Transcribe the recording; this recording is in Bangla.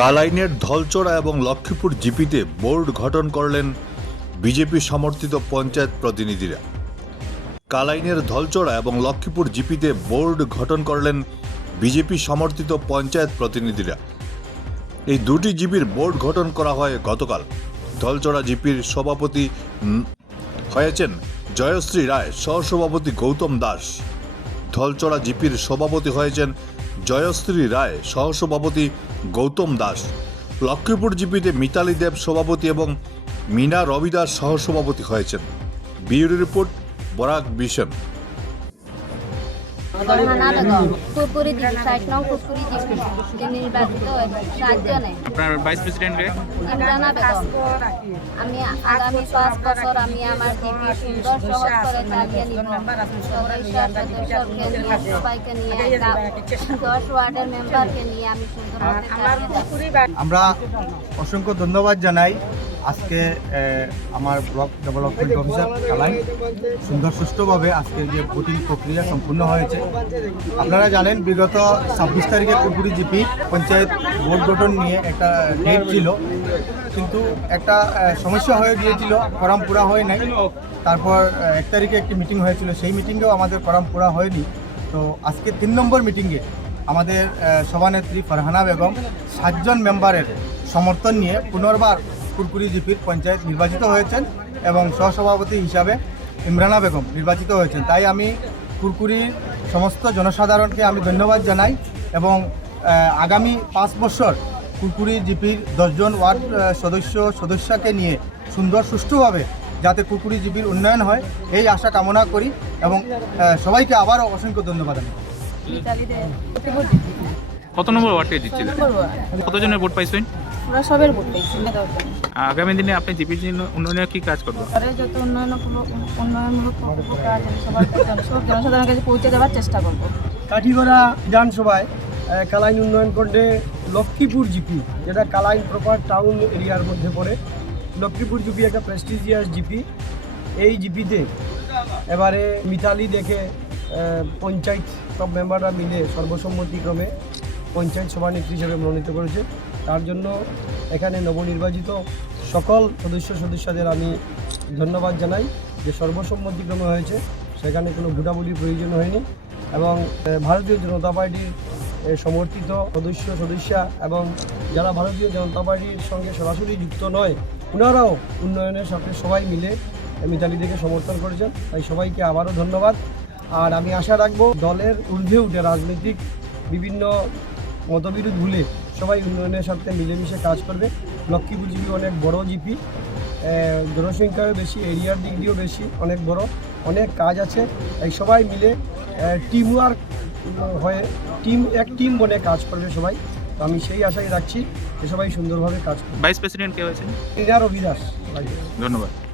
কালাইনের ধলচড়া এবং লক্ষ্মীপুর জিপিতে বোর্ড গঠন করলেন বিজেপি সমর্থিত পঞ্চায়েত প্রতিনিধিরা। কালাইনের ধলচড়া এবং লক্ষ্মীপুর জিপিতে বোর্ড গঠন করলেন বিজেপি সমর্থিত পঞ্চায়েত প্রতিনিধিরা। এই দুটি জিপির বোর্ড গঠন করা হয় গতকাল। ধলচড়া জিপির সভাপতি হয়েছেন জয়শ্রী রায়, সহসভাপতি গৌতম দাস। ধলচড়া জিপির সভাপতি হয়েছেন জয়শ্রী রায়, সহসভাপতি গৌতম দাস। লক্ষ্মীপুর জিপিতে মিতালি দেব সভাপতি এবং মীনা রবিদাস সহসভাপতি হয়েছেন। Bureau report, Barak vision. আপনার ভাইস প্রেসিডেন্ট কে? আমি আগামী 5 বছর আমি আমার জিপি সুন্দর সহজ করে চালিয়ে নিব। সবাইকে নিয়ে 10 ওয়ার্ডের মেম্বারকে নিয়ে আমি সুন্দরভাবে চালিয়ে যাব। আমরা অসংখ্য ধন্যবাদ জানাই। আজকে আমার ব্লক ডেভেলপমেন্ট অফিসার কালাই সুন্দর সুষ্ঠুভাবে আজকে যে ভোটিং প্রক্রিয়া সম্পূর্ণ হয়েছে। আপনারা জানেন বিগত 26 তারিখে কুরকুরি জিপি পঞ্চায়েত বোর্ড গঠন নিয়ে একটা ডেট ছিল, কিন্তু একটা সমস্যা হয়ে গিয়েছিল, ফর্ম পুরা হয় নাই। তারপর 1 তারিখে একটি মিটিং হয়েছিল, সেই মিটিংয়েও আমাদের ফর্ম পুরা হয়নি। তো আজকে 3 নম্বর মিটিংয়ে আমাদের সভানেত্রী ফারহানা বেগম 7 জন মেম্বারের সমর্থন নিয়ে পুনর্বার কুরকুরি জিপির পঞ্চায়েত নির্বাচিত হয়েছেন এবং সহসভাপতি হিসাবে ইমরানা বেগম নির্বাচিত হয়েছেন। তাই আমি কুরকুরির সমস্ত জনসাধারণকে আমি ধন্যবাদ জানাই এবং আগামী 5 বছর কুরকুরি জিপির 10 জন ওয়ার্ড সদস্যকে নিয়ে সুন্দর সুষ্ঠুভাবে যাতে কুরকুরি জিপির উন্নয়ন হয়, এই আশা কামনা করি এবং সবাইকে আবারও অসংখ্য ধন্যবাদ। কত নম্বর ওয়ার্ড থেকে জিতছিলেন? কতজনের ভোট পাইছেন? আমরা সবের ভোট পেয়েছি। আগামী দিনে আপনি জিপির উন্নয়নে কি কাজ করবেন? যত উন্নয়নমূলক কাজ সব জনসাধারণের কাছে পৌঁছে দেওয়ার চেষ্টা করব। কাঠিগড়া বিধানসভায় কালাইন উন্নয়ন করতে লক্ষ্মীপুর জিপি, যেটা কালাইন প্রপার টাউন এরিয়ার মধ্যে পড়ে, লক্ষ্মীপুর জিপি একটা প্রেস্টিজিয়াস জিপি। এই জিপিতে এবারে মিতালি দেখে পঞ্চায়েত সব মেম্বাররা মিলে সর্বসম্মতিক্রমে পঞ্চায়েত সভানেত্রী হিসেবে মনোনীত করেছে। তার জন্য এখানে নবনির্বাচিত সকল সদস্যদের আমি ধন্যবাদ জানাই যে সর্বসম্মতিক্রমে হয়েছে, সেখানে কোনো ভোটাভুটির প্রয়োজন হয়নি এবং ভারতীয় জনতা পার্টির সমর্থিত সদস্যা এবং যারা ভারতীয় জনতা পার্টির সঙ্গে সরাসরি যুক্ত নয়, ওনারাও উন্নয়নের সাথে সবাই মিলে মিতালি থেকে সমর্থন করেছেন। তাই সবাইকে আবারও ধন্যবাদ। আর আমি আশা রাখবো দলের ঊর্ধ্বে উঠে রাজনৈতিক বিভিন্ন মতবিরোধ ভুলে সবাই উন্নয়নের সাথে মিলেমিশে কাজ করবে। লক্ষ্মীপুর জিপি অনেক বড় জিপি, জনসংখ্যাও বেশি, এরিয়ার দিক দিয়েও বেশি, অনেক বড়, অনেক কাজ আছে। এই সবাই মিলে টিম ওয়ার্ক হয়ে এক টিম বনে কাজ করবে সবাই। তো আমি সেই আশাই রাখছি যে সবাই সুন্দরভাবে কাজ করবে। ভাইস প্রেসিডেন্ট কে হয়েছেন? মীনা রবিদাস। ধন্যবাদ।